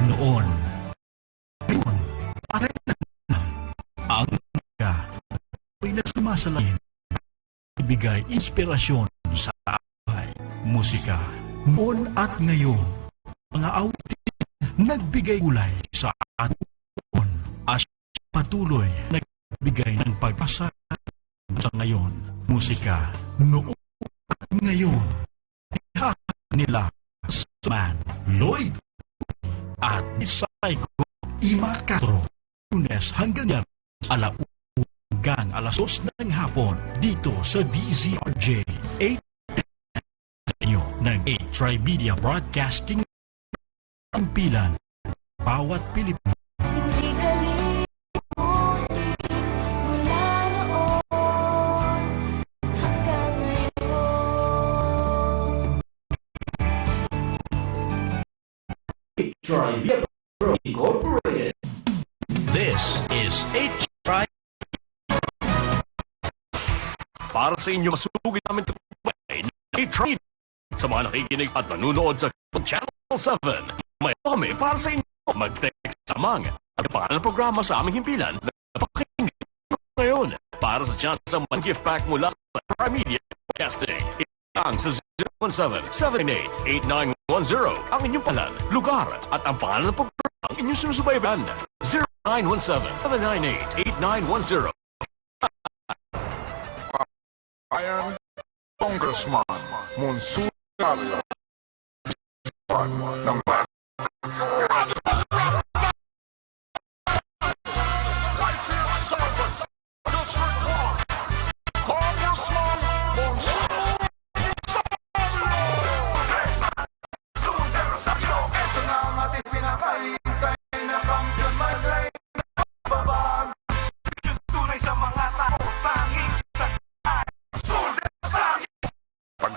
Noon, ngayon, at ang mga ay nagsumasalamin, ibigay inspirasyon sa buhay, musika, noon at ngayon, mga awitin nagbigay kulay sa atin at patuloy nagbigay ng pag-asa sa ngayon, musika, noon at ngayon, nila Man, Lloyd at ni Psycho Ima Castro, Lunes hanggang alauna hanggang alas 2 ng hapon dito sa DZRJ 8 sa inyo ng 8 Trimedia Broadcasting ang pilan bawat Pilipino. Hindi kalimutin mula noon hanggang ngayon. Trimedia Incorporated. This is 8 Para sa inyo masugid namin tagumpay na i-trade. Sa mga nakikinig at nanonood sa Channel 7, may kami para sa inyo. Mag-text sa mga at pangalan ng programa sa aming himpilan na napakinggan ngayon. Para sa chance sa one gift pack mula sa Prime Media Broadcasting. Ang sa 017-798-8910 ang inyong pangalan, lugar at ang pangalan ng programa ang inyong sinusubaybayan. 0917-798-8910. Ayan, Congressman Monsoon Garza ng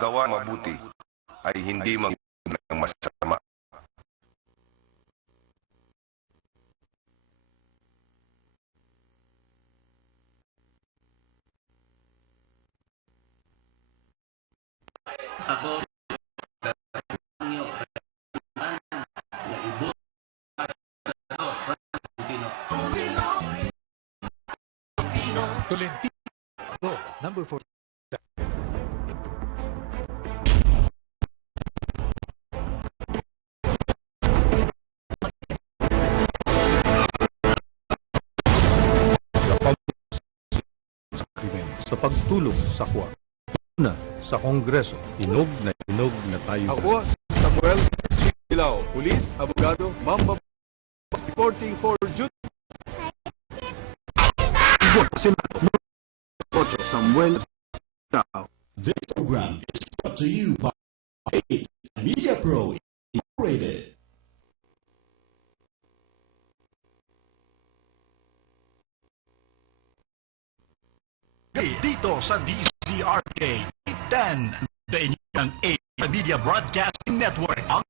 paggawa mabuti ay hindi mag-iwan ng masama. Ako, Tolentino. Go. Number 4. Sa krimen, sa pagtulong sa kwa. Una, sa Kongreso, inog na tayo. Ako, Samuel Silao, Police, Abogado, Mamba, reporting for duty. Samuel This program is brought to you by Media Pro Incorporated. Dito sa DCRK 10, the inyong Media Broadcasting Network, ang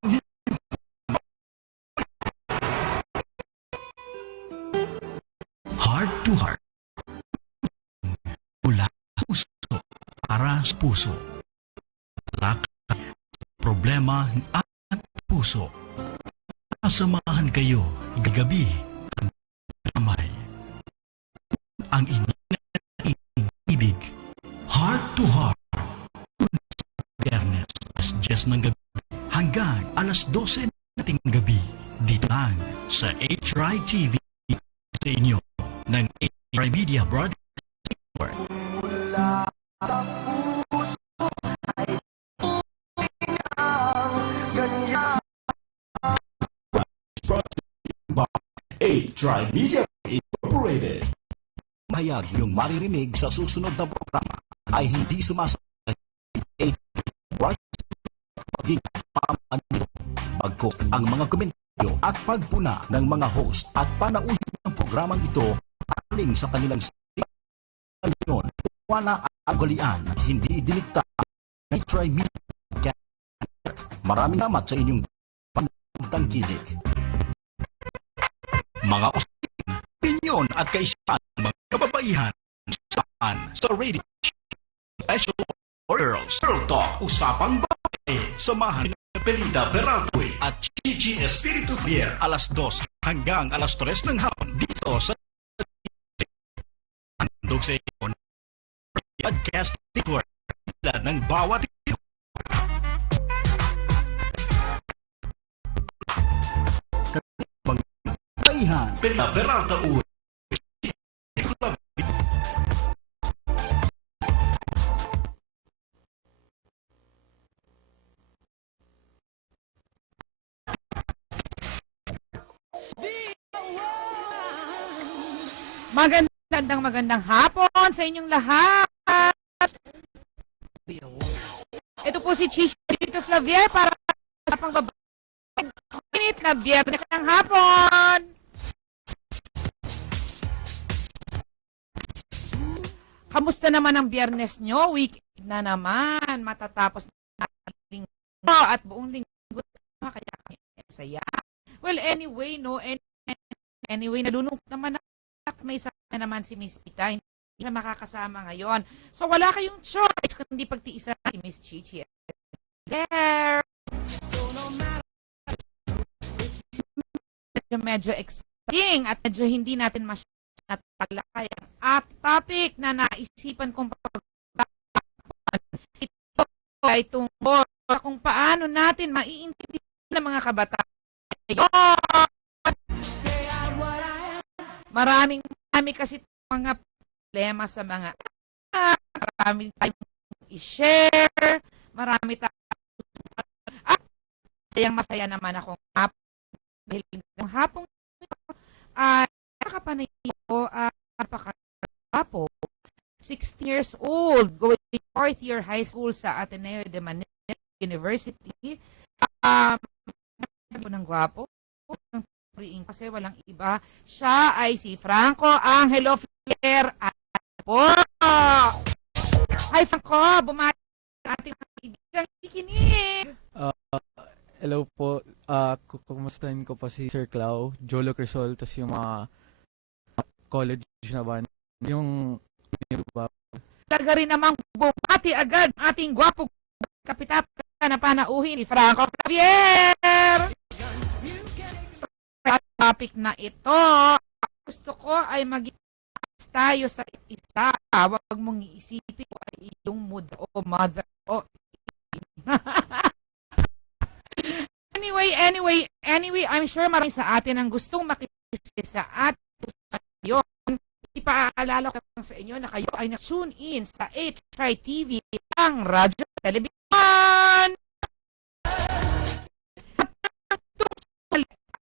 Heart to Heart. Mula puso para sa puso. Lakay, problema at puso. Samahan kayo gabi ang kamay. Ang inyong ibig. Heart to Heart. Biyernes, alas 10 ng gabi hanggang alas 12 nating gabi. Dito lang sa HRI TV sa inyo ng HRI Media Broadcasting Network. HRI Media Incorporated. Mahayag yung maririnig sa susunod na programa ay hindi sumasakit maging pamaan nito. Bagkos ang mga komentaryo at pagpuna ng mga host at panauhin ng programang ito aling sa kanilang saliyon, wala ang galian at hindi dinikta ng Try Me. Maraming salamat sa inyong pagtangkilik. Mga opinyon at kaisipan ng mga kababaihan saan sa radio special for girls. Girl Talk, usapang babae. Samahan ng Pelida Beraltoy at Chichi Espiritu Fier alas 2 hanggang alas 3 ng hapon dito sa handog sa inyo podcast network ng bawat Kaihan, Pelida Beraltoy. Magandang hapon sa inyong lahat. Ito po si Chichi Espiritu Flavier para sa pangbabae. Minute na biyernes ng hapon. Kamusta naman ang biyernes nyo? Weekend na naman. Matatapos na linggo at buong linggo na kaya kami saya. Well, anyway, Anyway, nalulungkot naman may sana naman si Miss Pita. Hindi na makakasama ngayon. So, wala kayong choice kundi pagtiisa si Miss Chichi. There! Medyo exciting at medyo hindi natin masyadong nataglakay ang topic na naisipan kong pag-usapan. Ito ay tungkol sa kung paano natin maiintindihan ng mga kabataan. Marami kasi mga problema sa mga marami tayong i-share, marami tayong at masaya naman ako dahil ng hapong ay nakapanay ko napaka-apo 16 years old going 4th year high school sa Ateneo de Manila University ng gwapo kasi walang iba. Siya ay si Franco Angelo Flair at po. Hi Franco, bumati ating mga kaibigan kikinig. Hello po. Kumustahin ko pa si Sir Clau, Jolo Crisol, tas yung mga college na ba yung Taga rin namang bumati agad ating gwapo kapitap na panauhin ni Franco Flair. Topic na ito, gusto ko ay maging tayo sa isa. Huwag mong iisipin kung ay iyong mood o mother o Anyway, I'm sure marami sa atin ang gustong makikita sa atin ngayon. Ipaalala ko lang sa inyo na kayo ay na-tune in sa HITV, ang radyo television.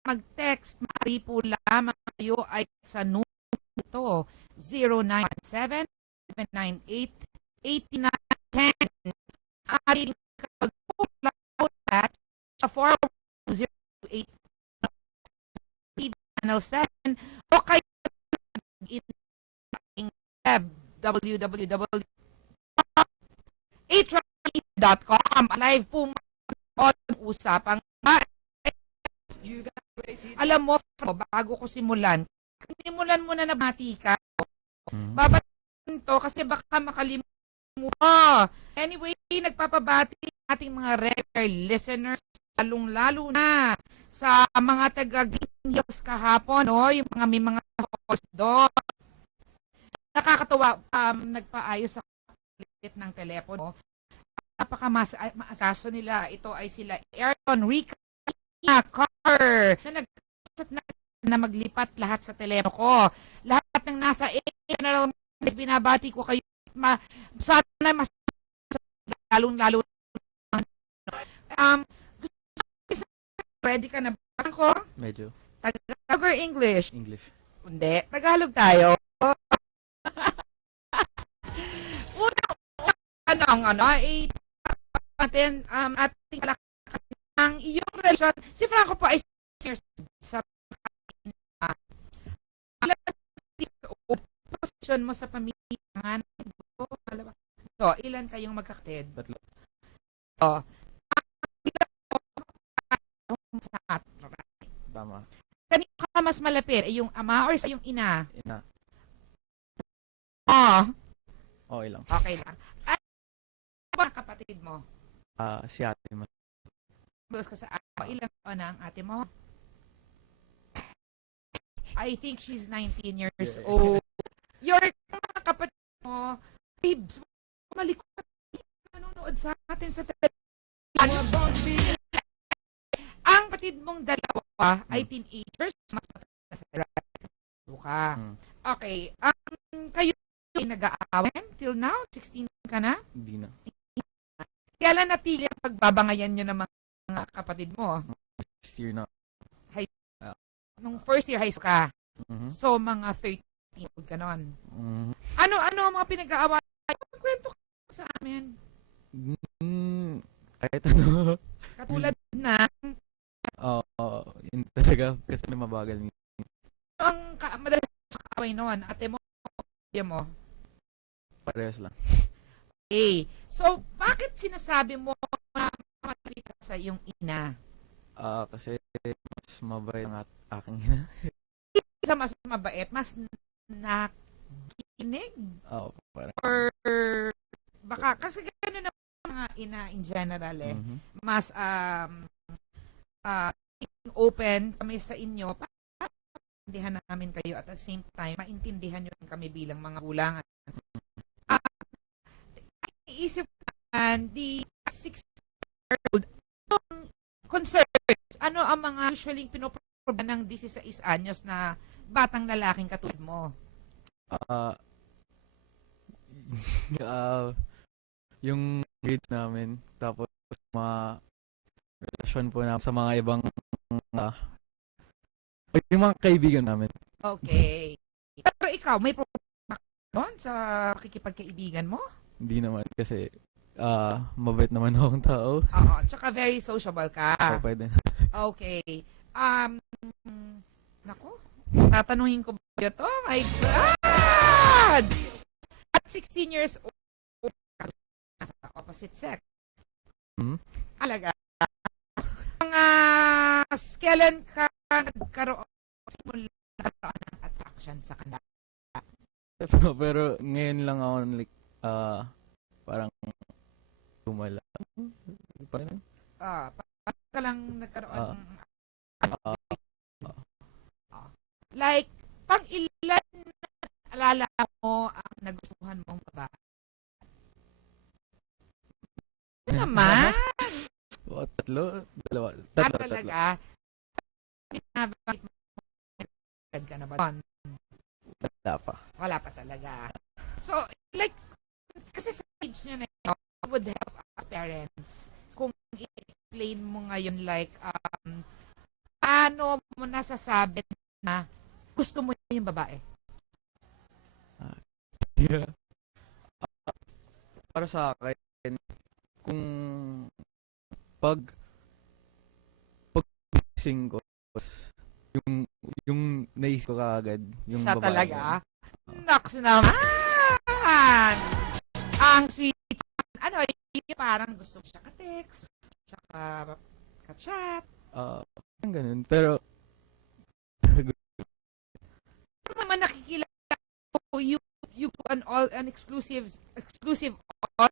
Mag-text, maaari po lamang kayo ay sa numero ito, 0917-798-8910. Aring kapag-ulat sa 408 Channel 7 o kayo in web www.atrive.com. Live po usapang alam mo, bago ko simulan muna na bati ka. Babatiin to kasi baka makalimutan mo. Anyway, nagpapabati ating mga regular listeners, lalong-lalo na sa mga taga-Green Hills kahapon, no? Yung mga may mga calls doon. Nakakatawa, nagpaayos sa kulit ng telepono. Napaka-maasaso nila. Ito ay sila Ayrton, Rica, Car, na maglipat lahat sa telepono ko. Lahat ng nasa general binabati ko kayo. Sana mas lalong-lalo. Ready ka na ba ako? Medyo. Tagalog or English? English. Hindi. Tagalog tayo. Ating ang iyong relasyon. Si Franco po ay sa posisyon mo sa pamilya. So, ilan kayong magkakatid? 3. So, Tama. kanino ka mas malapit? Ay yung ama or sa yung ina? Ina. Okay lang. Okay lang. At ano ang kapatid mo? Si ate mo. Close ka sa ate. Ilang taon na ang ate mo? I think she's 19 years old. Your mga kapatid mo, babes, malikot. Nanonood sa atin sa television. Ang kapatid mong dalawa ay teenagers. Mas matagal sa ka. Okay. Kayo ay nag-aawen till now? 16 ka na? Hindi na. Kailan natili ang pagbabangayan nyo ng mga kapatid mo? First year na. Nung first year high school ka. So, mga 13 ka nun. Ano ang mga pinag-aawayan? Kwento ka sa amin. Kahit ano. Katulad na, Yun talaga. Kasi may mabagal niya. ang madalas sa kaaway noon, ate mo, kuya mo. Parehas lang. Okay. So, bakit sinasabi mo na matalik ka sa iyong ina? Kasi mas mabait ang aking ina. Sa mas mabait, mas nakikinig? Parang. Or baka, kasi gano'n na mga ina in general mas open sa inyo para maintindihan namin kayo at the same time, maintindihan nyo rin kami bilang mga gulangan. Iisip naman, the 6-year-old concerns, ano ang mga usually pinoproblema ng 16 anyos na batang lalaking katulad mo? Yung grades namin, tapos mga relasyon po namin sa mga ibang yung mga kaibigan namin. Okay. Pero ikaw, may problema doon sa pakikipagkaibigan mo? Hindi naman kasi mabait naman akong tao. Oo, tsaka very sociable ka. So, pwede. Okay. Naku, tatanungin ko ba ito? Oh my God! At 16 years old, sa opposite sex. Alaga. Kailan ka nagkaroon ng attraction sa kanila? Pero ngayon lang ako parang tumala. Parang ka lang nagkaroon like pang ilan alala mo ang nagustuhan mong babae? Ano naman? Tatlo? Dalawa. At Tatlo. talaga, binabanggit mo, ka na ba doon? Wala pa. Wala pa talaga. So, like, kasi sa age nyo na yun, it would help us parents kung i-explain mo ngayon like, paano mo nasasabi na gusto mo yung babae? Yeah. Para sa akin, kung pag-sing ko, yung naisip ko kaagad, yung Siya babae. talaga? Naks naman! Ang sweet. Ano, yung parang gusto ko siya ka-text, siya ka-chat. Parang ganun. Pero, Ano naman nakikilala ko, you go an exclusive all.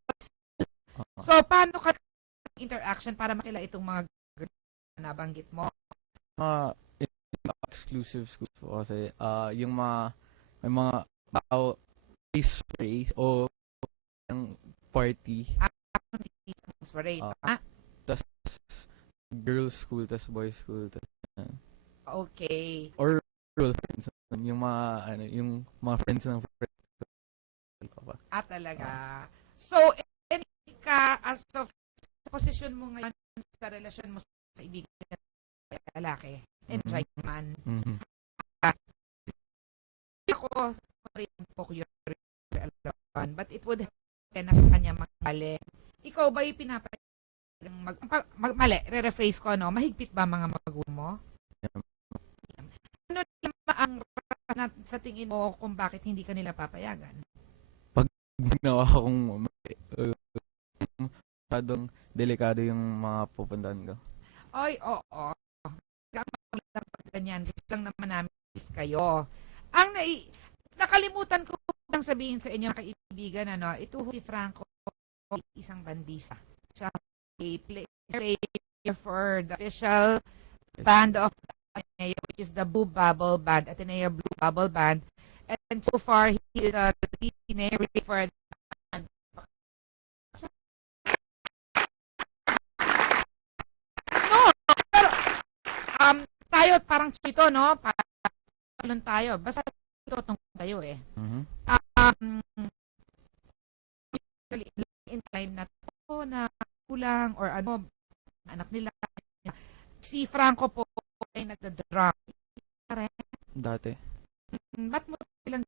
So, paano ka interaction para makilala itong mga nabanggit mo? exclusive schools po kasi, yung may mga face race o yung party, tas girls school, tas boys school, tas, Okay. or girlfriends, yung mga, yung mga friends ng friends. Talaga. So, ka as of sa posisyon mo ngayon sa relasyon mo sa ibigan lalaki and Mhm. right man. Mhm. Ako, rin po yung alone, but it would happen na sa kanya magaling. Ikaw ba yung mali, re-rephrase ko, no? Mahigpit ba mga magulang mo? Ano naman ang sa tingin mo kung bakit hindi ka nila papayagan? Ginawa akong masyadong delikado yung mga pupuntahan ko. Ay, oo. Lang pag ganyan. Gusto lang naman namin if kayo. Nakalimutan ko lang sabihin sa inyo, kaibigan, ito si Franco, isang bandista. Siya player for the official band of Ateneo, which is the Blue Bubble Band, Ateneo Blue Bubble Band. And so far, he is a lead for the band. No, pero, tayo parang chito, no? Parang tayo. Basta itotong tayo eh. Mhm. Inclined na to na kulang or anak nila. Si Franco po ay nagda-drum. Dati. Ba't mo silang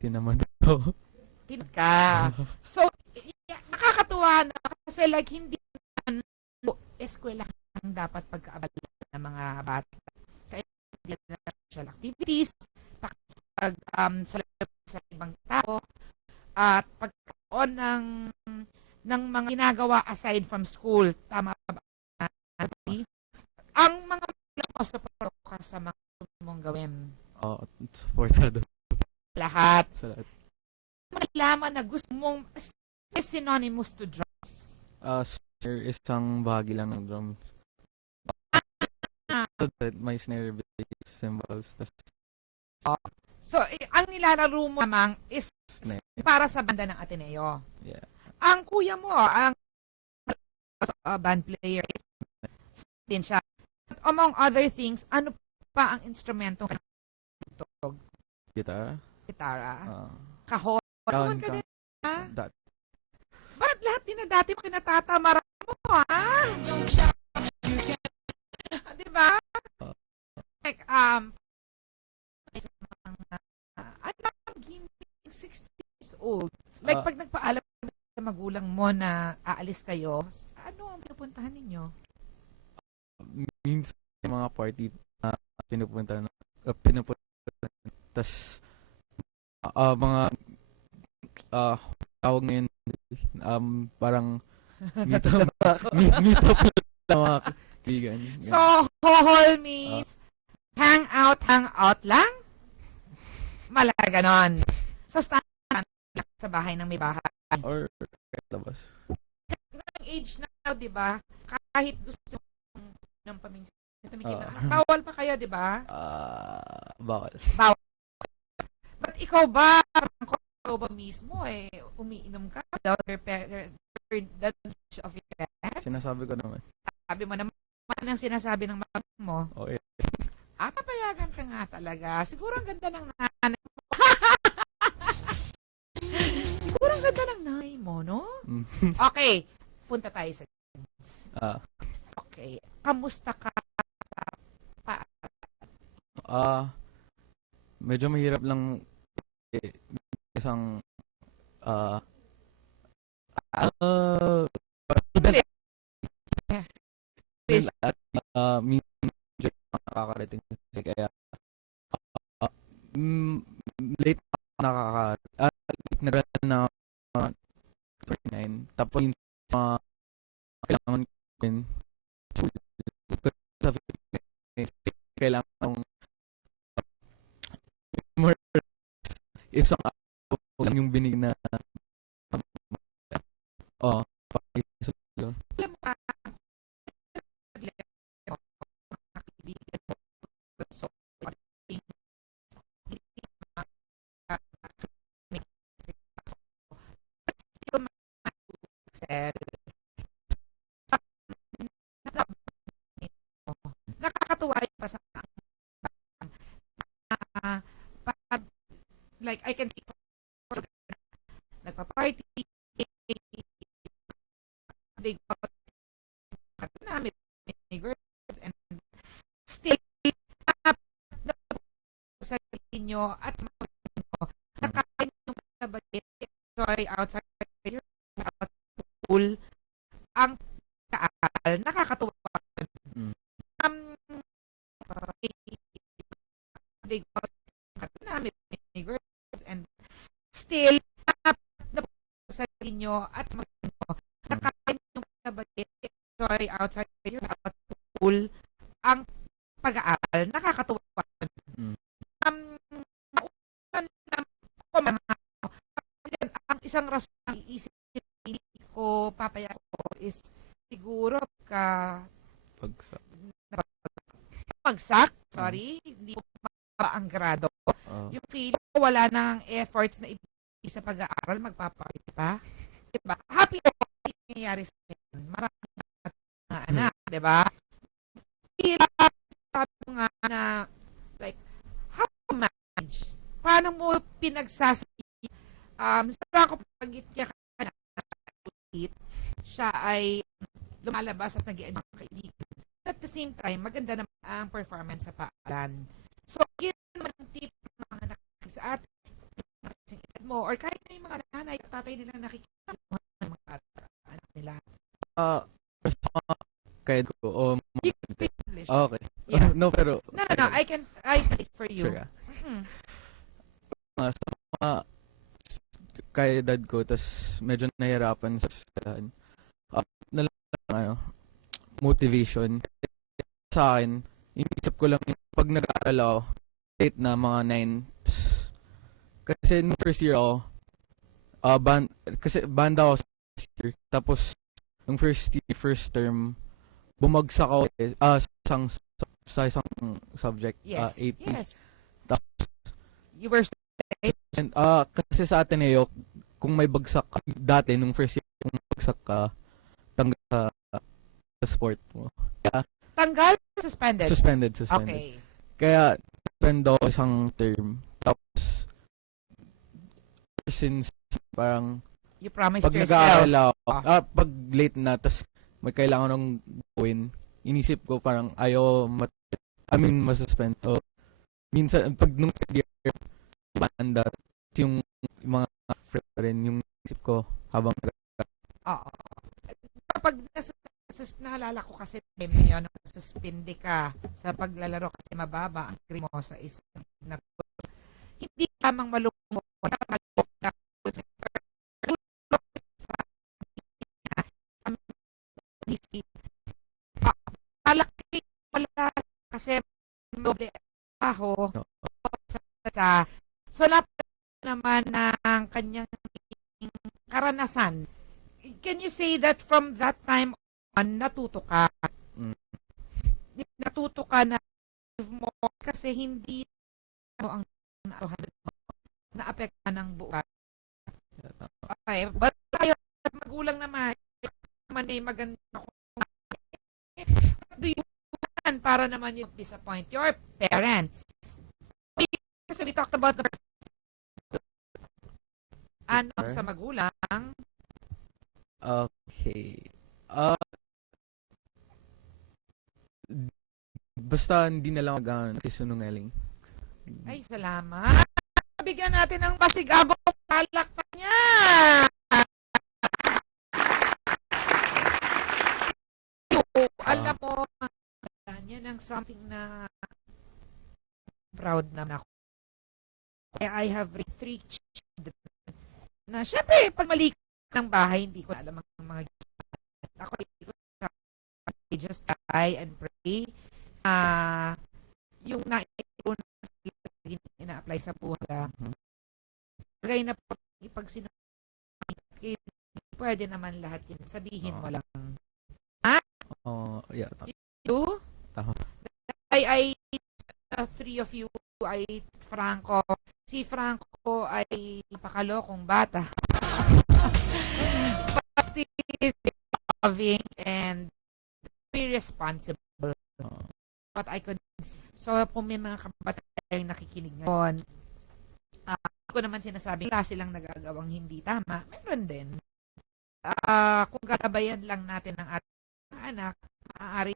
Tinamad ako. tinag ka? So, nakakatuwa na kasi like hindi eskwela ang dapat pagkaabala ng mga bata. Kaya hindi na social activities, sa ibang tao, at pagkaon ng mga ginagawa aside from school. Tama ba? Ang mga support ka sa mga mong gawin. Supportado. Lahat. Sa lahat. Malaman na gusto mong is synonymous to drugs. Snare isang bahagi lang ng drums. May snare bass cymbals. So, ang nilalaro mo namang is Snare. para sa banda ng Ateneo. Yeah. Ang kuya mo, ang band player, din siya. But among other things, ano pa ang instrumento ng Gitara. gitara? Ah. Kahon. Kahon ka Kahon. din, ha? Dati. Ba't lahat din na dati mo kinatatamara mo, ha? Diba? Like, ano ang gimmick 60 years old? Like, pag nagpaalam sa magulang mo na aalis kayo, ano ang pinupuntahan ninyo? Minsan mga party na pinupunta tas mga tawag ngayon parang meet up na mga kaibigan. So, hohol means hang out lang? Mala ganon. So, stand sa bahay ng may bahay. Or labas. Ang age now, di ba? Kahit gusto ng paminsan. Bawal pa kayo, di ba? Bawal. But ikaw ba, Franco, ikaw ba mismo, umiinom ka without the knowledge of your parents? Sinasabi ko naman. Sabi mo naman ang sinasabi ng magulang mo. Oh, yeah. Papayagan ka nga talaga. Siguro ang ganda ng nanay mo. Siguro ang ganda ng nanay mo, no? Okay, punta tayo sa Ah, okay. Kamusta ka sa medyo mahirap lang isang medyo nakakarating kasi kaya late nag na 39 tapos kailangan ko din kailangan more isang araw lang yung binig na nakakatuwa yung pa sa like I can think of nagpa-party they go namin girls and still sa inyo at sa mga inyo nakain yung sabay enjoy outside school ang kaal nakakatuwa they go namin girls and still sa inyo at sa mga inyo nakain yung sabay enjoy outside school ang pag-aaral nakakatuwa ang isang rason ng iisip ko papaya ko is siguro pagsak hindi ko ang grado yung feeling ko wala nang efforts na ibigay sa pag-aaral magpaparty pa diba happy nangyayari sa akin maraming anak diba sabi mo nga na like how to manage paano mo pinagsasali sa ako pagit niya siya ay lumalabas at nag-i-enjoy ng kaibigan. At the same time, maganda naman ang performance sa paalan. So, give naman ang tip ng mga nakikita sa atin, mo, or kahit na yung mga nanay at tatay nila nakikita mo ng mga anak nila. Kahit ko, you can speak English. okay. Yeah. No, pero... No, I can speak for you. Sure ka. Sa mga kaya edad ko, tas medyo nahirapan sa eskwelahan. Motivation. Sa akin, inisip ko lang pag nag-aaral ako, late na mga 9. Kasi nung first year ako, kasi banda ako sa first year. Tapos, nung first term, bumagsak ako sa isang subject, Yes. AP. Yes. Tapos, You were and, kasi sa Ateneo, kung may bagsak ka, dati nung first year, kung bagsak ka, tanggal sa sport mo. Kaya, tanggal suspended? Suspended. Okay. Kaya, suspend ako isang term. Tapos, since parang, you promised pag yourself. nag-aaral ako, pag late na, tas may kailangan nang gawin, inisip ko parang ayaw masuspend. So, minsan, pag nung third year, banda, yung mga friend rin, yung isip ko habang Oo. Kapag naalala ko kasi time na yun, suspindi ka sa paglalaro kasi mababa ang grade mo sa isang hindi lamang malungkot malaki wala kasi doble ako sa so naman ng kanyang karanasan. Can you say that from that time on, natuto ka? Natuto ka na mo kasi hindi ang naapektuhan ng buo. Okay, but tayo magulang naman ay maganda kung what do you want para naman you disappoint your parents? Kasi we talked about the ano sa magulang. Okay. Basta hindi na lang nagsisunungaling. Ay, salamat. Bigyan natin ng pasigabong palakpak niya. Alam mo, yan ang something na proud naman ako. Kaya I have 3 children na syempre, pag mali ng bahay, hindi ko alam ang mga ako, hindi ko I just die and pray. Yung ina-apply sa buhay. Kaya na ipagsinungaling, pwede naman lahat yun. Sabihin mo lang. Yeah. You? Tama. I 3 of you ay Franco. Si Franco ay pakalokong bata. But is loving and very responsible. What I could so kung may mga kabataan nakikinig ngayon, ko naman sinasabi klase lang nagagawang hindi tama, meron din. Kung gagabayan lang natin ng ating anak, maaari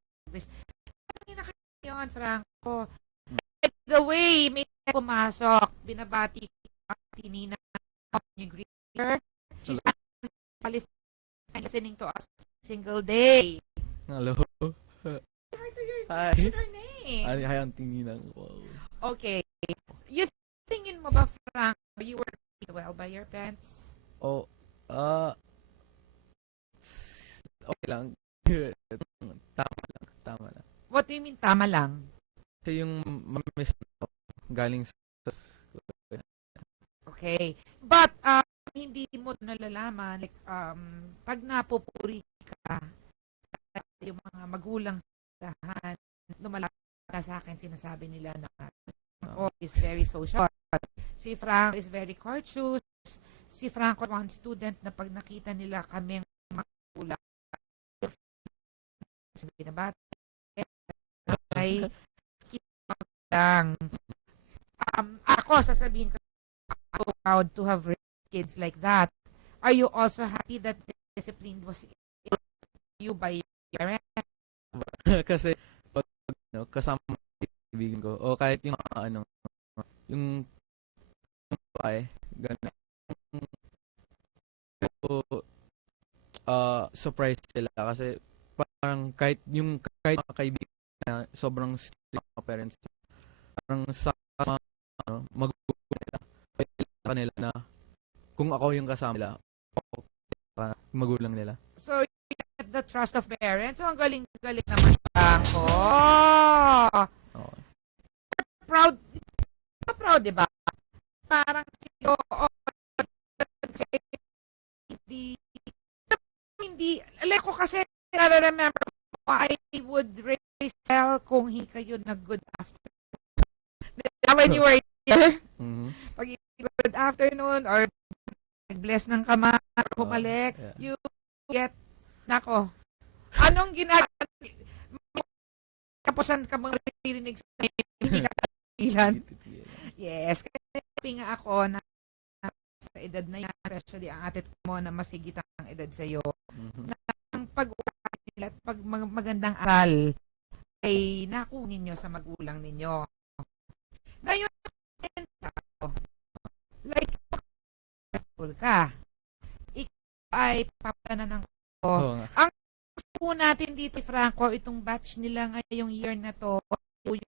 yun, Franco. By the way, may pumasok, binabati Nina new greeter. She's listening to us single day. Hello. Hi. What's your name? Hi, Auntie Nina. Wow. Okay. You tingin mo ba, Frank, you were treated well by your parents? Okay lang. Tama lang. What do you mean, tama lang? Kasi yung mamiss ko galing sa Okay. But, hindi mo nalalaman, like, pag napupuri ka, yung mga magulang sa lahat, lumalata sa akin, sinasabi nila na is very social. Si Frank is very courteous. Si Franco, one student na pag nakita nila kami magulang, binabati, ay lang. Ako, sasabihin ko, I'm proud to have kids like that. Are you also happy that the discipline was you by your parents? Kasi pag kasama ibigin ko o kahit yung yung bahay ganun surprise sila kasi parang kahit mga kaibigan na sobrang strict mga parents parang sa magugulat nila kanila na kung ako yung kasama nila magulang nila. So, you get the trust of parents. So, ang galing naman ako. Okay. Proud, di ba? Parang hindi, like ko kasi, remember, I would raise hell kung hindi kayo nag-good afternoon. When you were here, pag good afternoon, or nag-bless ng kamay, bumalik, you get, nako, anong ginagawa? Kapusan ka mga ririnig sa hindi ka ilan. Yes, kasi nga ako na sa edad na yan, especially ang atit mo na masigit ang edad sa iyo, na ang pag-uwi nila at pag magandang aral ay nakunin nyo sa magulang ninyo. Ngayon, like, ka, ikaw ay papalanan ng ko. Ang gusto natin dito, Franco, itong batch nila ngayong year na to, yung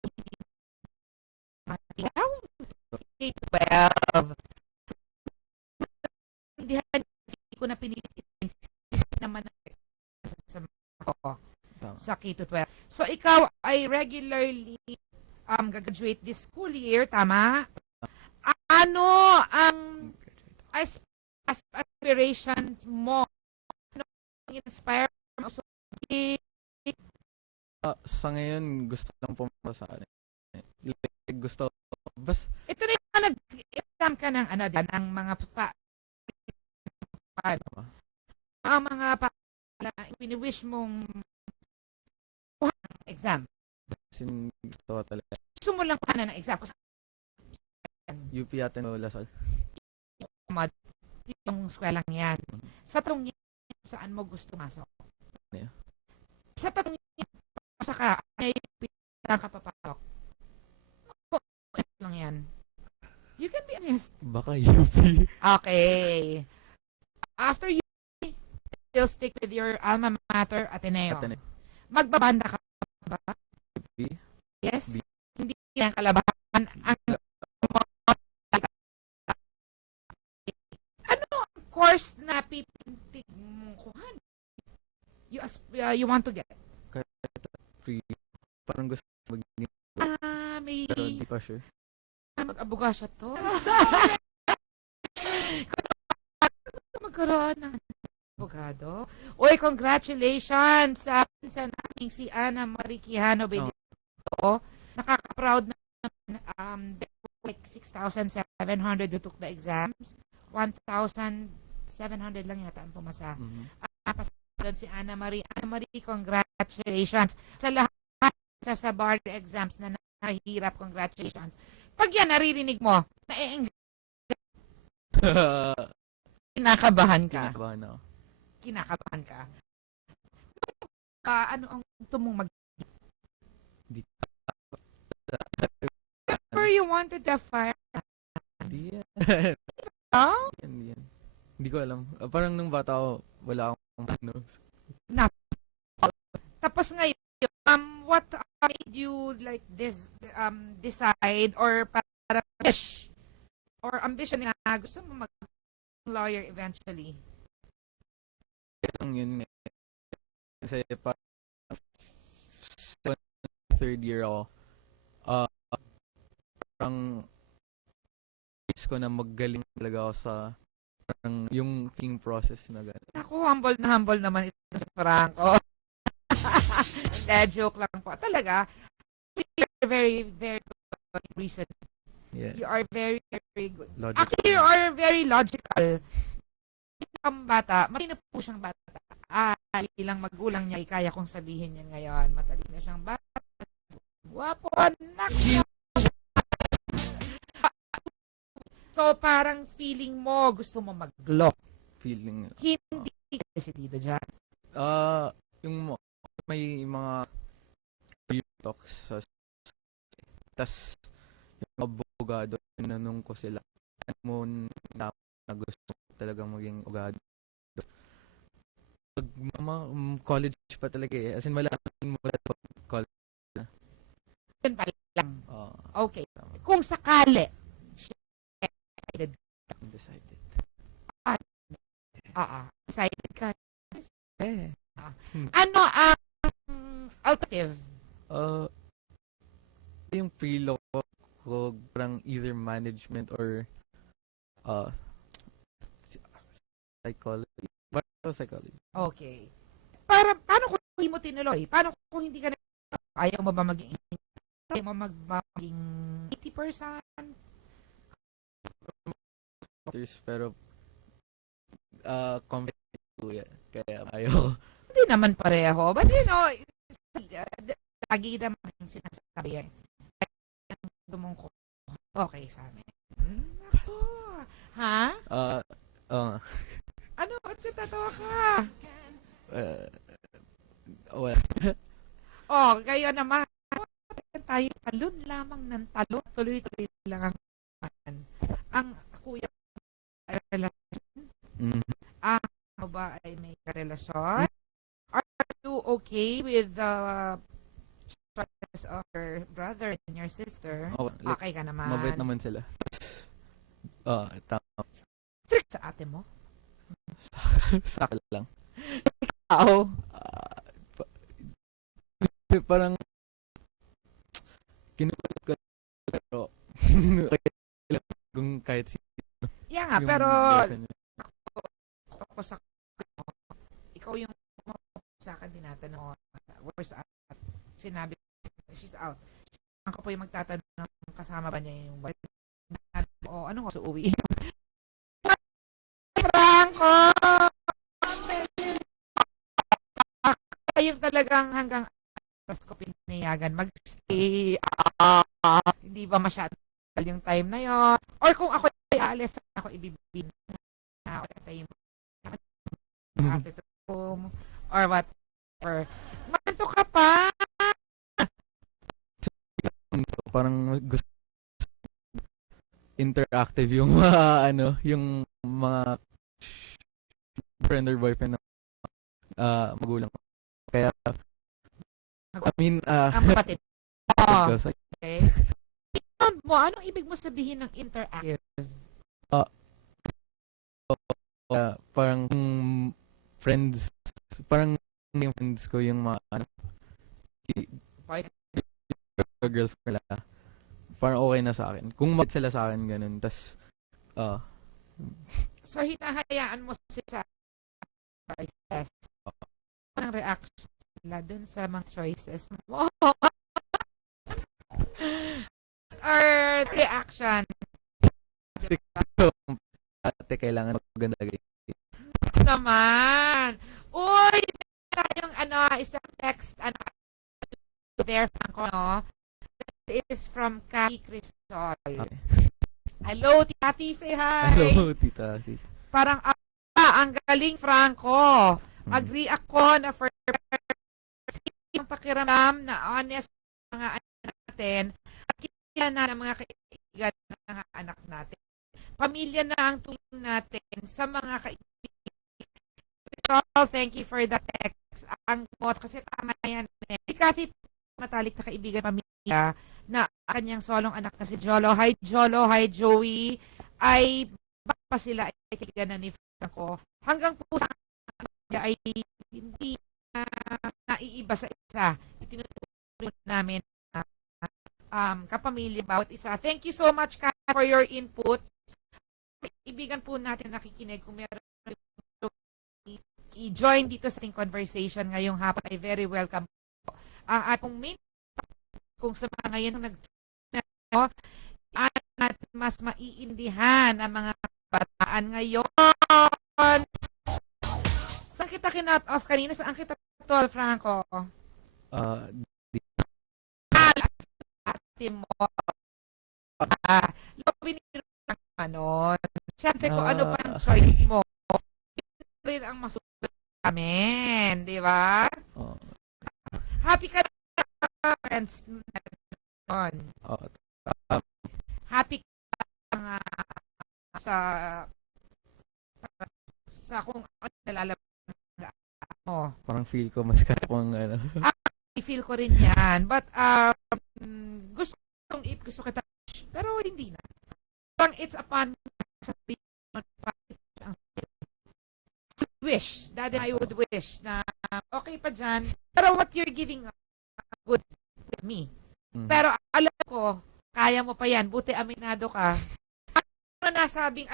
12. Hindi ko na pinilit naman sa K-12. So, ikaw ay regularly gagraduate this school year, tama? Ano ang aspirations mo? Ano ang inspire mo? Sa ngayon, gusto lang pumunta sa akin. Gusto, bas... Ito na yung exam ka ng ano din, ang mga ang mga wini-wish mong exam. Sin gusto ko talaga. Gusto mo lang kuhanan ng exam. UP yata o Lasal. Yung skwelang yan. Sa tatlong yan, saan mo gusto masok? Yeah. Sa tatlong yan, pasa ka, ay pinang kapapasok. Lang yan. You can be honest. Baka UP. Okay. After you still stick with your alma mater, Ateneo. Magbabanda ka ba? B? Yes? B. Hindi yan kalabahan. Ano ang course na pipintig mong kuhan? You want to get? Free. Parang gusto maging May pero hindi pa sure. mag-abogasyo to. Magkaroon ng abogado. Uy, congratulations sa pinsan naming si Ana Marie Quijano Benito. Nakaka-proud na there were like 6,700 who took the exams. 1,700 lang yata ang pumasa. Doon si Ana Marie. Ana Marie, congratulations. Sa lahat sa bar exams na nahihirap, congratulations. Pag yan naririnig mo, kinakabahan ka. Kinakabahan ka. Ano ang gusto mong mag... Where you wanted the fire? Hindi yan. Oh? Hindi yan. Hindi ko alam. Parang nung bata ako, wala akong ano. Tapos ngayon, what made you like this decide or para wish or ambition na gusto mo mag lawyer eventually? Itong yun kasi third year ako, parang is ko na magaling talaga ako sa parang yung thinking process na gano'n. Ako, humble naman ito sa Franco. Hindi, joke lang po. Talaga, you're very, very good reason. Yeah. You are very, very good. Logical. Actually, you are very logical. Ang bata, matino po siyang bata. Ilang magulang niya, kaya kong sabihin yan ngayon. Matalino siyang bata. Guwapo, anak. So, parang feeling mo, gusto mo mag-law. Feeling. Hindi ka decidido dyan. Yung may mga talks sa tas yung abogado, tinanong ko sila ano mo na gusto talagang maging abogado. Pag college pa talaga eh. As in, malaman mo pag college na. Yun pa lang. Okay. Tama. Kung sakali, Undecided. Decided ka. Eh. Ano ang alternative? Yung free law ko, parang either management or psychology. Parang psychology. Okay. Paano kung hindi mo tinuloy? Paano kung hindi ka na ayaw mo ba maging ayaw mo maging 80%? Pero competitive yan. Kaya ayaw. Hindi naman pareho. But you know, lagi naman yung sinasabi yan. Dumungko. Okay sa amin. Ako. Ha? Ano? Ba't natatawa ka? Well. Kayo naman. Tayo talon lamang ng talon. Tuloy-tuloy lang ang kuya relasyon. Ano ba ay may karelasyon? Are you okay with the choices of your brother and your sister? Okay ka naman. Mabait naman sila. Tama. Strict sa ate mo? Sa akin lang. Oo. Parang kinukulit ko pero kung kahit si yeah nga, pero ako sa ikaw yung sa akin tinatanong where's at sinabi she's out. Ako po yung magtatanong kasama ba niya yung O, anong oras uuwi? Franco! Yung talagang hanggang oras ko pinayagan mag-stay. Hindi ba masyado yung time na yon? Or kung ako aalis, ako ibibigin na ako tayo ate to home or whatever. Manto ka pa! So, parang gusto interactive yung mga yung mga friend or boyfriend ng magulang. Kaya I mean, Ang kapatid. Oh, because, okay. Anong ibig mo sabihin ng interactive? parang friends, parang yung friends ko yung mga girlfriend nila, parang okay na sa akin. Kung mag sila sa akin, ganun. Tas, So, hinahayaan mo sila sa choices. Anong reaction nila dun sa mga choices mo? Or reaction? siguro, ate, kailangan maganda lagi. Naman. Uy, tayong isang text, there, Franco, no? This is from Kaki Crisol. Okay. Hello, Tati, say hi. Hello, tita. Parang, ang galing, Franco. Agree ako na for yung pakiramdam na honest mga anak natin at kita na ng mga kaibigan ng mga anak natin. Pamilya na ang tuwing natin sa mga kaibigan. So, thank you for the text. Ang bot, kasi tama yan. Kasi matalik na kaibigan pamilya na kanyang solong anak na si Jolo. Hi, Jolo. Hi, Joey. Ay, baka pa sila ay kaibigan na ni Franco. Hanggang po sa ay hindi naiiba sa isa. Itinuturo namin kapamilya bawat isa. Thank you so much, Kat, for your input. Ibigan po natin nakikinig kung meron i-join dito sa ating conversation ngayong hapon ay very welcome po. Ang atong main kung sa mga ngayon at mas maiindihan ang mga bataan ngayon. Saan kita kinut off kanina? Saan kita tol, Franco? Ate mo. Biniro lang manon. Siyempre kung ano pa ang choice mo, rin ang masusunod namin. Di ba? Happy ka na, friends. Happy ka nga sa kung ano nalalabas mo. Parang feel ko mas kaya pang I-feel ko rin yan. But, gusto kita, pero hindi na. Parang it's upon wish. Daddy, I would wish na okay pa dyan. Pero what you're giving good with me. Pero alam ko, kaya mo pa yan. Buti aminado ka. Ano nasabing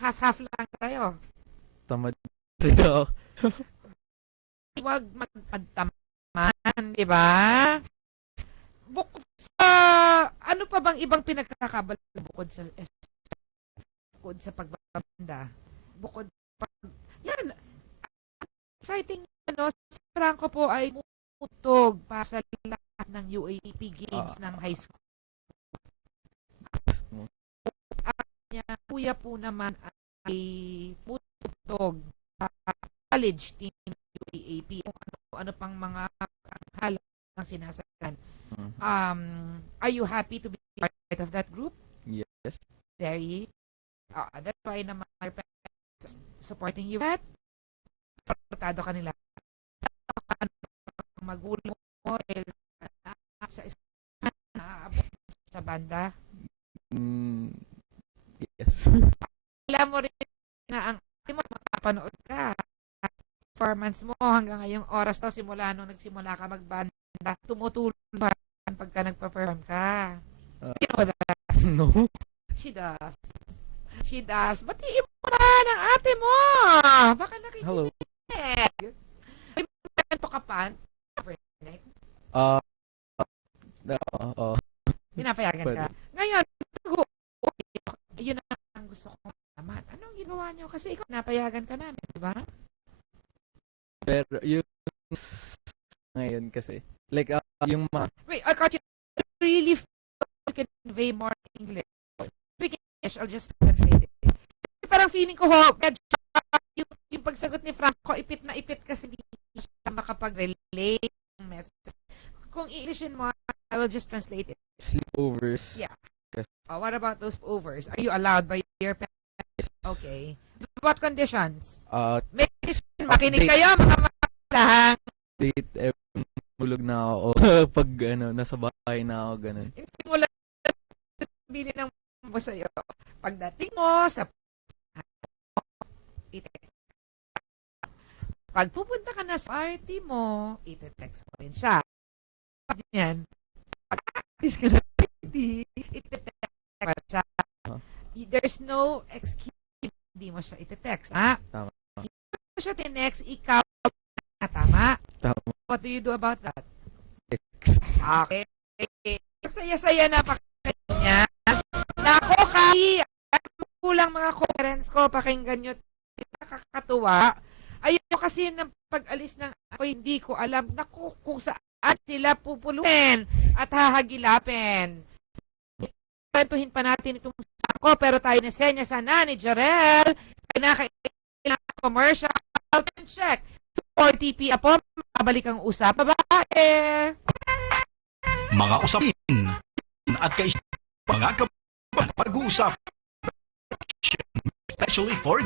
half-half lang tayo? tamad sa'yo. Huwag magpagtaman, di ba? Bukod sa, ano pa bang ibang pinagkakabal bukod sa pagbabanda? Bukod sa, yan, exciting, si Franco po ay mutog para sa lahat ng UAAP games ng high school. At kuya po naman ay mutog sa college team UAAP. Kung ano pang mga halang ang sinasagan. Are you happy to be part of that group? Yes. Very. That's why naman our parents supporting you. Portado ka nila. Magulang mo sa banda. Yes. Alam mo rin na ang mo makapanood ka. Performance mo hanggang ngayong oras to simula nung nagsimula ka magbanda. Tumutulong ba pagka nagpa-perform ka? You know that? No. She does. She does. Batiin mo na ng ate mo. Baka nakikinig. Hello. May momento ka pa? Pinapayagan ka. Ngayon, nyo kasi ikaw napayagan ka namin, di ba? Pero yung ngayon kasi, like, yung mga, Wait, I got you really you can convey more English. Speaking English, I'll just translate it. Kasi parang feeling ko, medyo, yung pagsagot ni Franco, ipit na ipit kasi hindi siya makapag-relate ng message. Kung i-Englishin mo, I will just translate it. sleepovers. Yeah. What about those overs? Are you allowed by your parents? Okay. What conditions? May condition, makinig Update. kayo, mga malang. Date, mulog na ako. Pag, nasa bahay na ako, ganun. Yung simula, sabihin ng mo sa'yo, pagdating mo sa pag pupunta ka na sa party mo, ite-text mo rin siya. Pag yan, pag-alis ka na sa party, ite-text mo siya. There's no excuse, hindi mo siya ite-text, ha? Tama. Hindi mo siya tinext, ikaw na tama. Tama. What do you do about that? Text. Okay. Saya-saya na pakinggan. Nako, Kai! Kulang mga parents ko, pakinggan nyo. Nakakatuwa. Ayun kasi ng pag-alis ng ako, hindi ko alam. Naku, kung saan sila pupulutin at hahagilapin. Kwentuhin pa natin itong sako, pero tayo na senya sana ni Jarel. Kinakailangan commercial check. Or TP po, mabalik ang usap. Babae! Mga usapin at mga kababayan pag-uusap especially for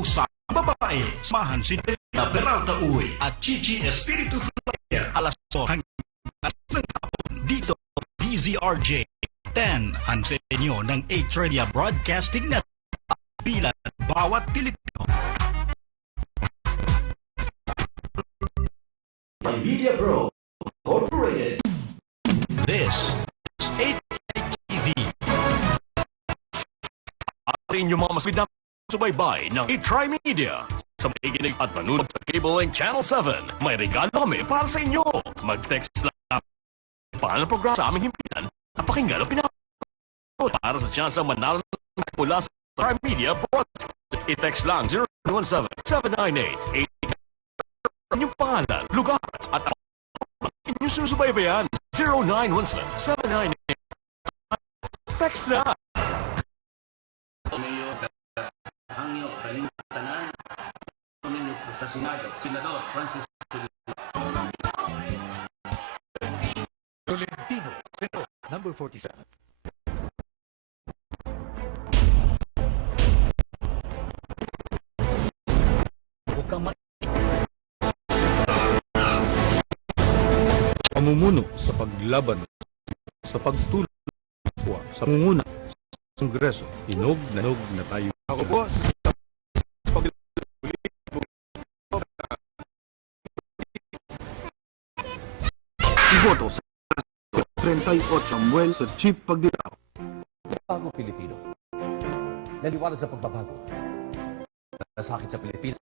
usap babae. Samahan si Teresa Peralta Uy at Chichi Espiritu Flyer alas 4 hanggang alas ng hapon dito DZRJ 10 ang sa inyo ng 8 Trivia Broadcasting Network at bilang bawat Pilipino. Media Pro Incorporated. This is 8 TV. At sa inyong mga maswid na subaybay ng i-Try Media. Sa makikinig at manonood sa Cable Link Channel 7, may regalo kami para sa inyo. Mag-text lang paano ang programa sa aming himpilan at pakinggan ang pinapanood. Para sa chance ang manalo mula sa Try Media Broadcast, i-text lang 017-798-8 inyong pangalan, lugar at inyong susubaybayan 0917-798. Text na! Hangyo Kalimtanan, Domingo sa Senador Francis Tolentino, Senador, number 47. Pamumuno sa paglaban sa pagtulong sa kapwa, sa pangunguna sa Kongreso, hinog na tayo. Ako po, Iboto sa 38 Samuel sa Chief Pagdiraw. Bago Pilipino. Naniwala sa pagbabago. Nasakit sa Pilipinas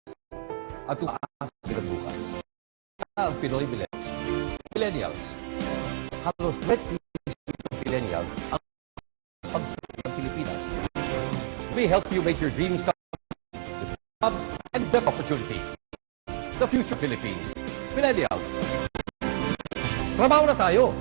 at umaasa sa bukas. Sana ang Pinoy Millennials. Halos 20 millennials ang pagsulit ng Pilipinas. We help you make your dreams come true with jobs and better opportunities. The future Philippines. Millennials. Trabaho na tayo.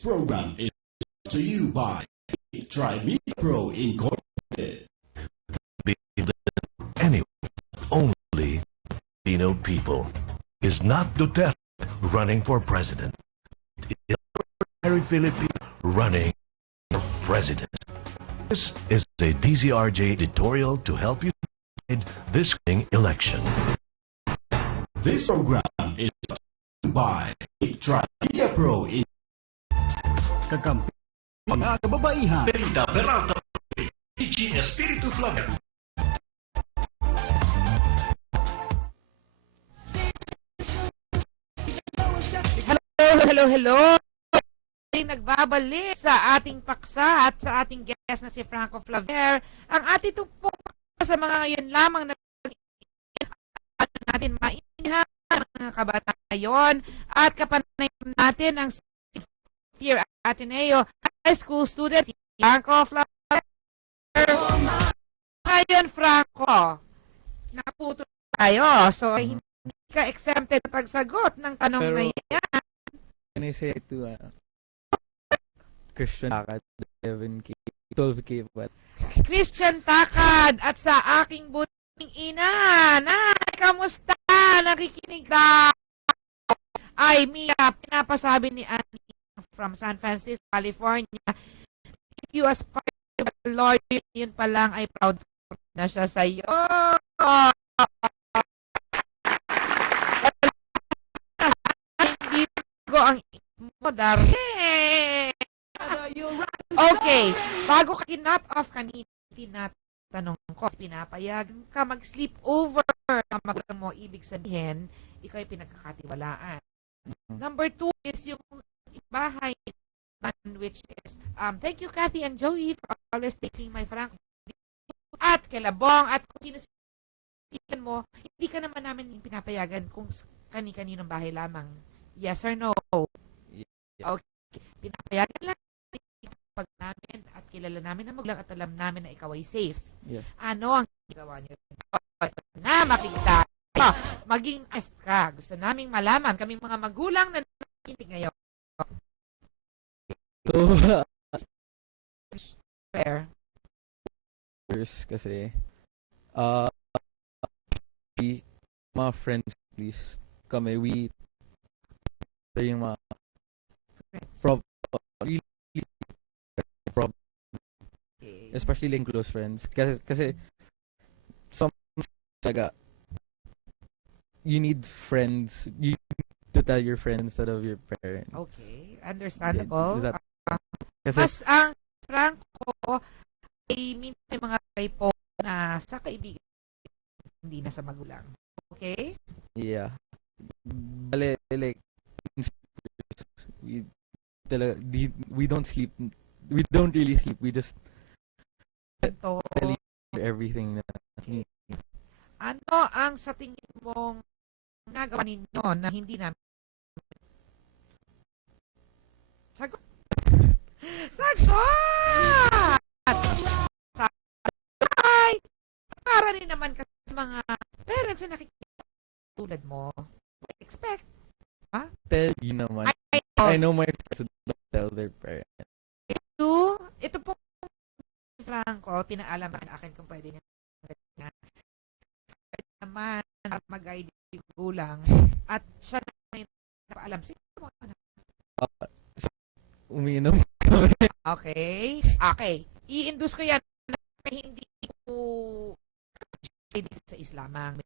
This program is brought to you by Trimedia Pro Incorporated. Anyway, only Filipino people. Is not Duterte running for president. It is ordinary Filipino running for president. This is a DZRJ editorial to help you decide this coming election. This program is brought to you by Trimedia Pro Incorporated. Kakampi mga kababaihan. Perida Beralta, PG Espiritu Flamer. Hello. Nagbabalik sa ating paksa at sa ating guest na si Franco Flaver. Ang ating tupong sa mga ngayon lamang na natin mainhan mga kabataan ngayon at kapanayon natin ang year Ateneo High School student si Franco Flaver. Ngayon, Franco, naputo tayo. So, hindi ka exempted sa pagsagot ng tanong Pero, na yan. Can I say to Christian Takad, 11K, 12K, but Christian Takad at sa aking buting ina. Nay, kamusta? Nakikinig ka? Ay, Mia, pinapasabi ni Annie from San Francisco, California. If you aspire to be a lawyer, yun pa lang ay proud na siya sa iyo. Hindi ko ang mo, darling. Okay, bago ka kinot off kanina, tinatanong ko, pinapayagan ka mag-sleep over na magulang mo, ibig sabihin, ikaw ay pinagkakatiwalaan. Number 2 is yung bahay, which is, thank you Kathy and Joey for always taking my Frank at Kelabong at kung sino mo, hindi ka naman namin pinapayagan kung kani-kaninong bahay lamang. Yes or no? Okay. Pinapayagan lang pag namin at kilala namin na magulang at alam namin na ikaw ay safe. Yeah. Ano ang ginawa niyo? Na makita. Maging honest ka. Gusto naming malaman kaming mga magulang na nakikinig ngayon. so, Fair. first kasi, mga friends, at least, kami, yung mga, really, especially yung close friends. Kasi some saga, you need friends. You need to tell your friends instead of your parents. Okay. Understandable. Is that, kasi, Mas ang Franco ay minsan mga po na sa kaibigan, hindi na sa magulang. Okay? yeah. Bale, like, we don't sleep. We don't really sleep. We just Ito, tell you everything na. ano ang sa tingin mong nagawa ninyo na hindi namin sagot? Sagot! Ay! Para rin naman kasi sa mga parents na nakikinig tulad mo. Expect. Tell you naman. I know my friends don't tell their parents. Ito po Franco, pinaalam sa akin kung pwede niya naman mag-guide yung gulang at siya na may napaalam. Sino mo? Umiinom kami. Okay. I-induce ko yan na hindi ko sa Islamang.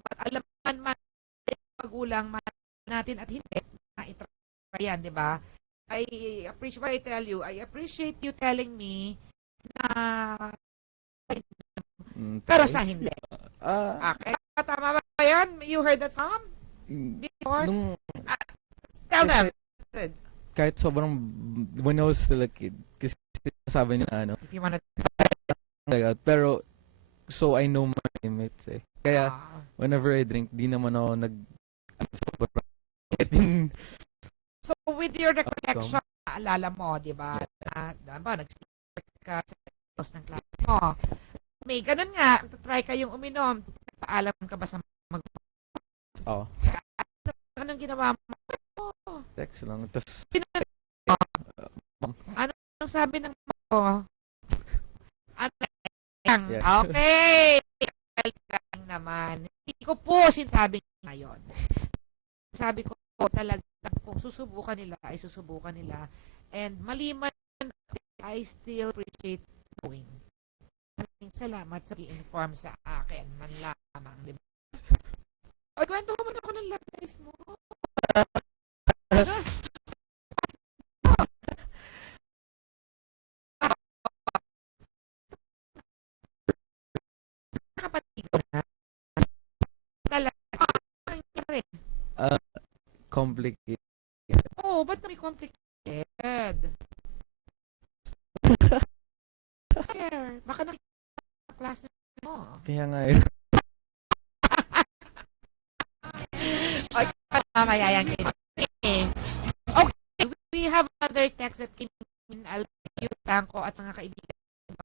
But alam man magulang man natin at hindi na itry yan, di ba? I appreciate you telling me na pero sa hindi. Okay. Tama ba yan? You heard that from? Before? Tell them. Kahit sobrang, when I was still a kid, kasi sabi niya If you wanna pero, so I know my limits eh. Kaya, whenever I drink, di naman ako sobrang, so with your recollection, naalala mo, di ba? Nag-sleep ka sa house ng class mo. May ganun nga, try kayong uminom. Paalam ka ba sa Oo. Anong ginawa mo? Text lang. Tas, ang sabi ng mo? Ano lang? Yes. Okay. Lang naman. Hindi ko po sinasabi ngayon. Sabi ko talaga, kung susubukan nila, ay susubukan nila. And maliman, I still appreciate knowing. Maraming salamat sa i-inform sa akin. Man lamang, di ba? Ay, kwento ko man ako ng love life mo. Kapatid ko na. Talaga. Ang nangyari. Complicated. Oo, ba't may complicated? Baka nakikita sa klase mo. Kaya nga eh. Okay, mamaya yan. Okay, we have another text that came in. I'll you, Franco, at sa mga kaibigan.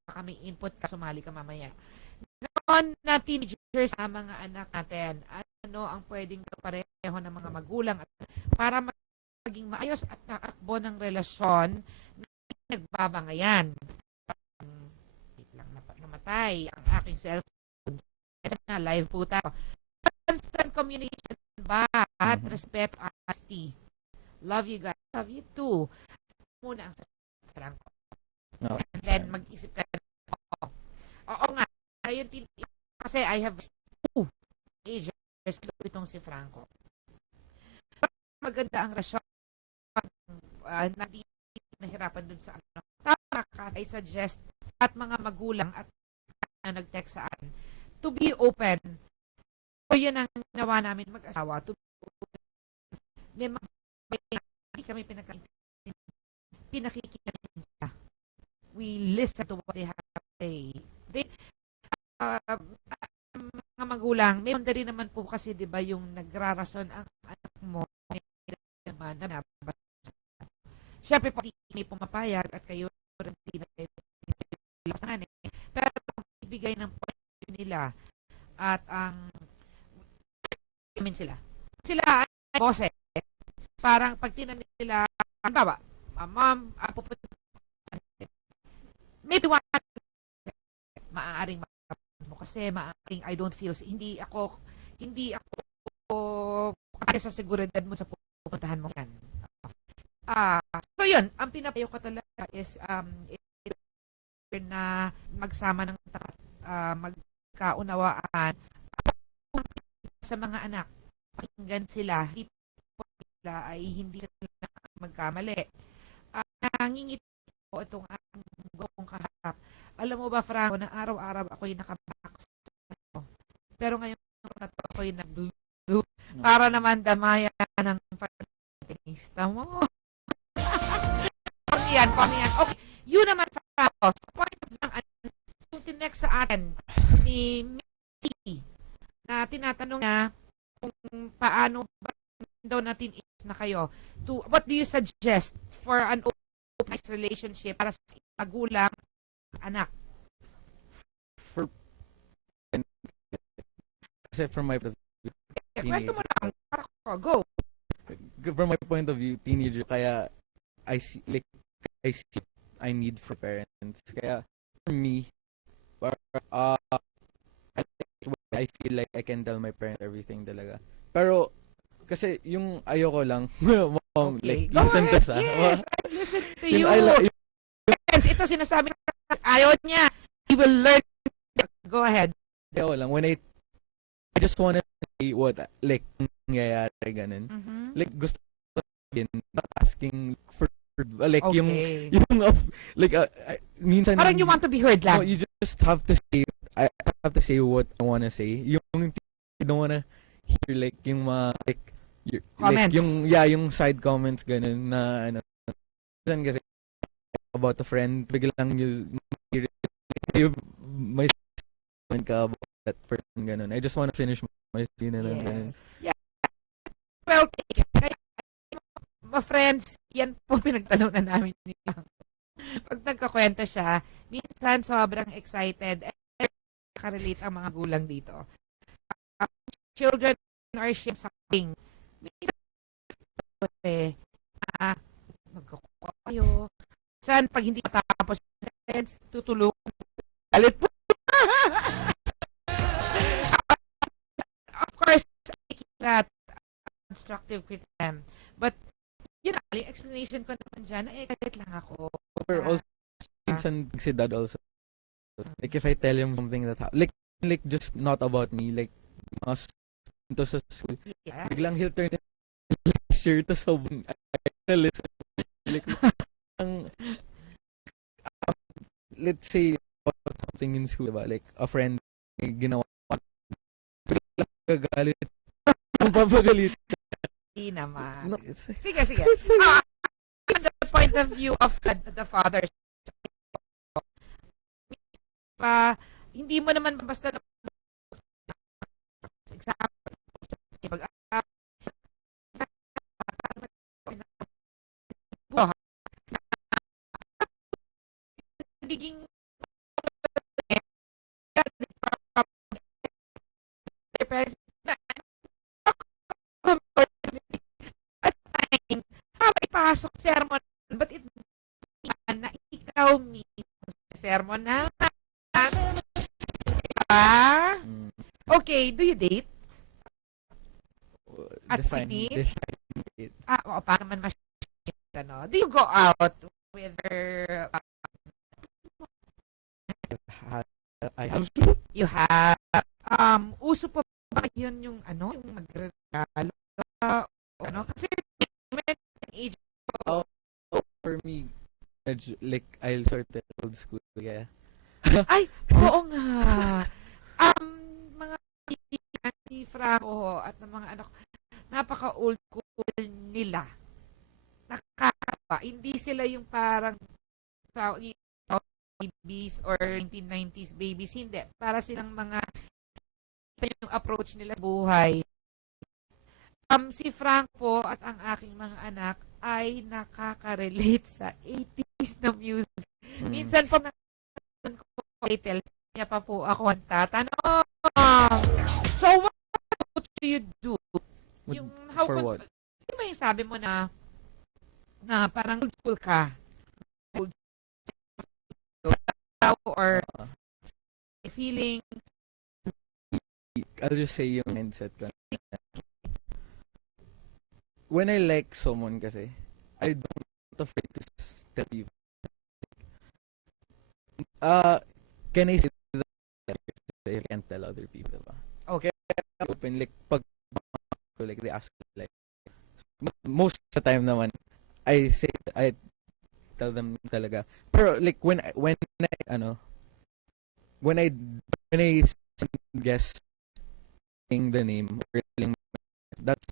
Baka may input ka, sumali ka mamaya. Noon na teenagers sa mga anak natin, ano ang pwedeng kapareho ng mga magulang at para maging maayos at nakakbo ng relasyon na nagbabangayan. Wait lang, namatay ang aking cellphone. Ito na, live po tayo. Constant communication ba at respect, honesty. Love you guys. Love you too. Muna ang Franco. No. And then mag-isip ka na. Oo nga. Ayun, kasi I have two ages itong si Franco. Maganda ang rasyon. Hindi nahirapan dun sa ano. Tama ka, I suggest at mga magulang at na nag-text sa akin to be open. So, yun ang ginawa namin mag-asawa. To be open. Hindi kami pinakikinig sa. We listen to what they have to say. Mga magulang, may rin naman po kasi 'di ba yung nagrarason ang anak mo naman na syempre pag may pumapayag at kayo rin din pero ibigay ng point nila at ang sila boses parang pag tinanong nila baba ma'am maybe one maaaring kasi maaaring I don't feel hindi ako kasi sa seguridad mo sa pupuntahan mo yan. So yun, ang pinapayo ko talaga is na magsama ng magkaunawaan sa mga anak. Pakinggan sila, hindi po sila ay hindi sila magkamali. Nangingit po itong aking kaharap. Alam mo ba, Franco, na araw-araw ako'y nakabox. Pero ngayon ako'y nag-blue para naman damaya ng pag-tinista mo. Kami yan. Okay, yun naman, Franco, sa point of yung tinext sa atin ni Missy na tinatanong na kung paano daw natin na kayo. What do you suggest for an open relationship para sa magulang anak? Kasi from my point of view, kwento mo lang. Go. From my point of view, teenager, kaya I need for parents. Kaya for me, I feel like I can tell my parents everything talaga. Pero kasi yung ayoko lang, mom, Okay. like listen to sa. Yes, I listen to you. Yung Ito sinasabi ayaw niya. He will learn. Go ahead. ayoko lang when I just wanna say what like nangyayari ganun. Like gusto ko din not asking for like Okay. yung of like minsan Parang you want to be heard lang. no, you just have to say I have to say what I wanna say. Yung you don't wanna hear like yung mga like Comments. like yung side comments ganun na ano minsan kasi about a friend biglang you may comment ka about that person ganun. I just wanna finish my scene na lang ganun. Yeah. Well, take it. Kaya, mga friends, yan po pinagtanong na namin niya. Pag nagkakwenta siya, minsan sobrang excited and nakarelate ang mga gulang dito. Children are sharing something. Minsan, magkakuha kayo. minsan, pag hindi matapos, tutulungan. Galit po. Of course, making that constructive criticism. But, yun na, yung explanation ko naman dyan, galit lang ako. Or also, minsan si dad also. Like, if I tell him something that like just not about me, like, mas into sa school, Yes. biglang he'll turn it lecture to sobrang I listen. Like, let's say, about something in school, diba? Like, a friend, ginawa, biglang gagalit. Ang papagalit. Hindi naman. No, Sige. From the point of view of the fathers, hindi mo naman basta example, nagiging parents ipasok sermon, but it na ikaw mismo sermon na okay, do you date? At city? Define it. Paano man ano? Do you go out with her? I have You have uso pa ba yun yung ano, yung magregalo ano, kasi age for me, like, I'll sort of old school, yeah. ay, oo nga. Mga si Franco at ng mga anak, napaka-old school nila. Nakakatawa. Hindi sila yung parang babies or 1990s babies. Hindi. Para silang mga yung approach nila sa buhay. Si Franco at ang aking mga anak ay nakaka-relate sa 80s na music. Minsan po tells niya pa po ako ang tatanong. So, what do you do? Yung, for what? Yung ba yung sabi mo na parang old school ka? Old school or feeling I'll just say yung mindset ko. When I like someone kasi, I don't afraid to tell people. Can I say that I can't tell other people, ba? Okay. Open, like, pag like, they ask, like, most of the time naman, I tell them talaga. Pero, like, when I guess the name, or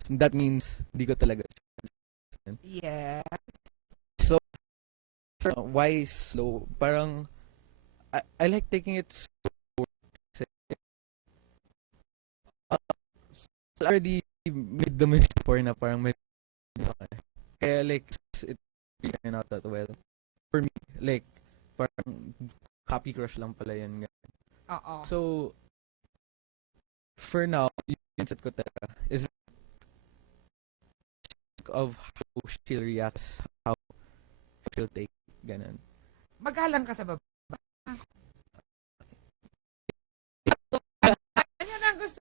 that means di ko talaga. yeah. So, why slow? Parang, I like taking it slow. Already made the mistake before na parang may kaya like it figuring out that well. For me, like parang copy crush lang pala yun. Oo. So, for now, yung mindset ko talaga is of how she'll react, how she'll take, ganun. Magalang ka sa baba. Ano na gusto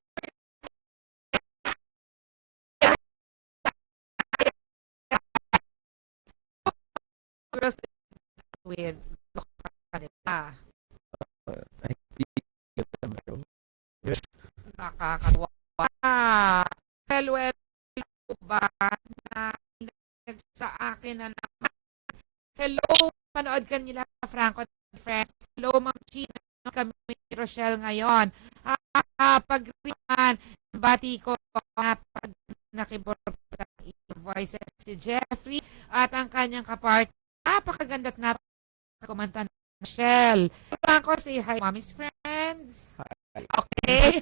with kanila. Nakakatuwa. Well, ba na sa akin na naman. Hello, panood ka nila Franco at friends. Hello, Ma'am Gina. Kami Rochelle ngayon. Pag-riman, bati ko na pag nakiborda voices si Jeffrey at ang kanyang kapart. Napakaganda at napakakumanta na Rochelle. Franco, say hi, Mommy's friends. Okay.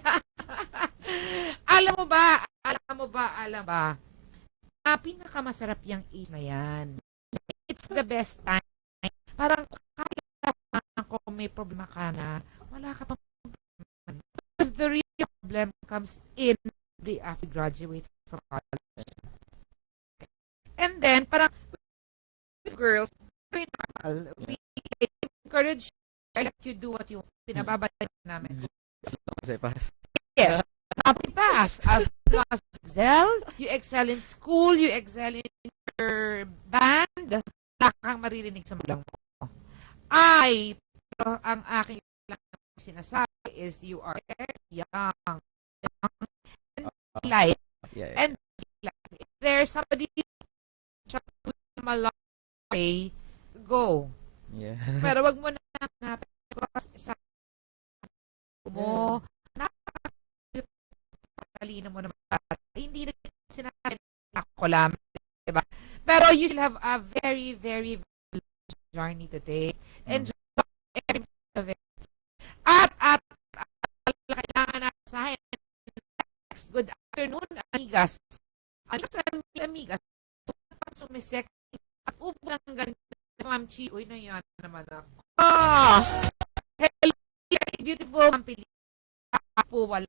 Alam ba, pinakamasarap yung age na yan. It's the best time. Parang kung may problema ka na, wala ka pa problema. Because the real problem comes in after graduate from college. And then, parang with girls, very normal. We encourage you. I let you do what you want. Pinababalik namin. As long as I pass. Yes. Pass. As long as you excel, you excel in school, you excel in your band, wala kang maririnig sa malang mo. Pero ang aking lang sinasabi is you are very young and life. Yeah. And if there's somebody trying to push them along the way, go. Yeah. Pero wag mo na hanapin sa mo, napakatalino mo naman. Hindi na sinasabi ako lang, diba? Pero you still have a very, very journey to take. Enjoy every minute of it. At kailangan natin sa akin. Good afternoon, amigas. Amigas. Sumisek. At upo ng ganda sa Ma'am Chi. Uy, na yan naman ako. Hello, beautiful Ma'am Pili. Po, wala.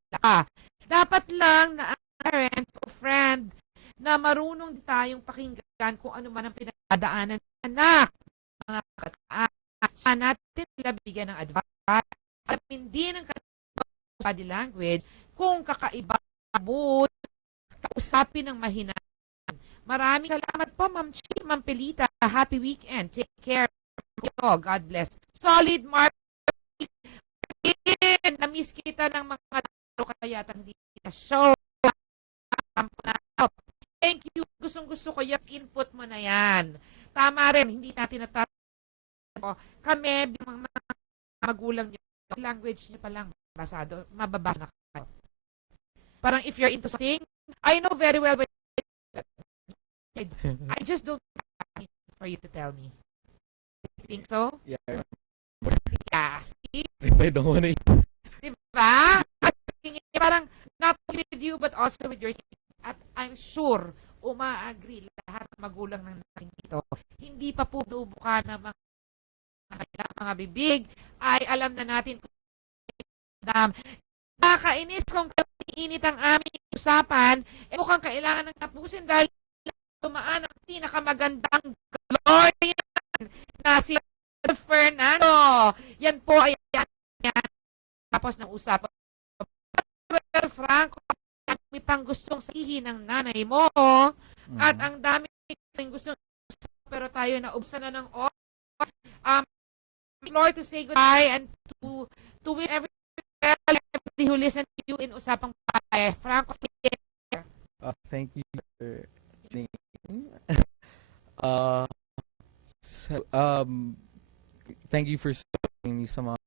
Dapat lang na ang parents o friend na marunong tayong pakinggan kung ano man ang pinagdadaanan ng anak. Mga kataan. Sana natin sila bigyan ng advice. Alamin din ang body language kung kakaiba mood, kausapin ng mahinahon. Maraming salamat po, Ma'am Chi, Ma'am Pelita. Happy weekend. Take care. God bless. Solid Mark. Na-miss kita ng mga taro kaya hindi na show. Thank you. Gustong-gusto ko yung input mo na yan. Tama rin. Hindi natin kami, mga magulang nyo, language nyo palang mababasa na kayo. Parang if you're into something, I know very well when I just don't need for you to tell me. You think so? Yeah. Yeah. See? If I don't wanna eat. Diba? Parang not only with you but also with your at I'm sure uma-agree lahat ng magulang ng natin dito. Hindi pa po bubuka ng mga bibig ay alam na natin kung nakakainis kung init ang aming usapan mukhang kailangan ng tapusin dahil tumaan ang pinakamagandang Gloria na si Fernando. Yan po ay yan. Tapos ng usapan. Franco, may pang gustong sabihin ng nanay mo at ang dami ng gustong pero tayo na ubsa na ng Lord to say goodbye and to win everybody who listen to you in Usapang Bahay. Franco, thank you for listening. Thank you for supporting me sa mga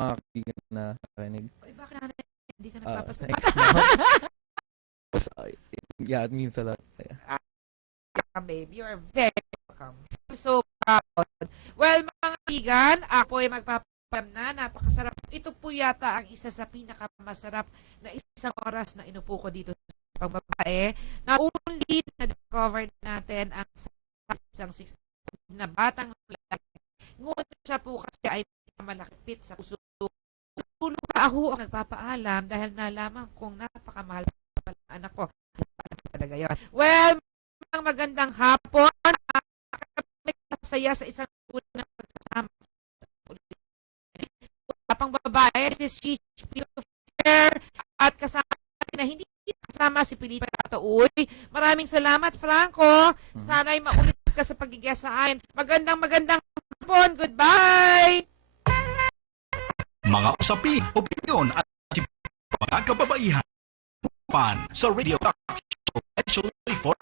kaibigan na nakinig. Bakit na hindi ka nagpapasalamat? Thanks, yeah, it means a lot. Babe, you are very welcome. I'm so proud. Well, mga kaibigan, ako ay magpapalam na. Napakasarap. Ito po yata ang isa sa pinakamasarap na isang oras na inupo ko dito sa pagbabae. Na only na-discover natin ang isang 16 na batang lalaki. Ngunit siya po kasi ay malakipit sa puso. Puno ka ako ang nagpapaalam dahil nalaman kong napakamahal pa ng anak ko. Talaga yun. Well, magandang hapon. Saya sa isang unang pagsasama. Pang babae, this is she's beautiful at kasama na hindi kasama si Pilita Tauy. Maraming salamat, Franco. Sana'y maulit ka sa pagiging sa akin. Magandang hapon. Goodbye! Mga usapin, opinyon at mga kababaihan sa Radio Talk Show, especially for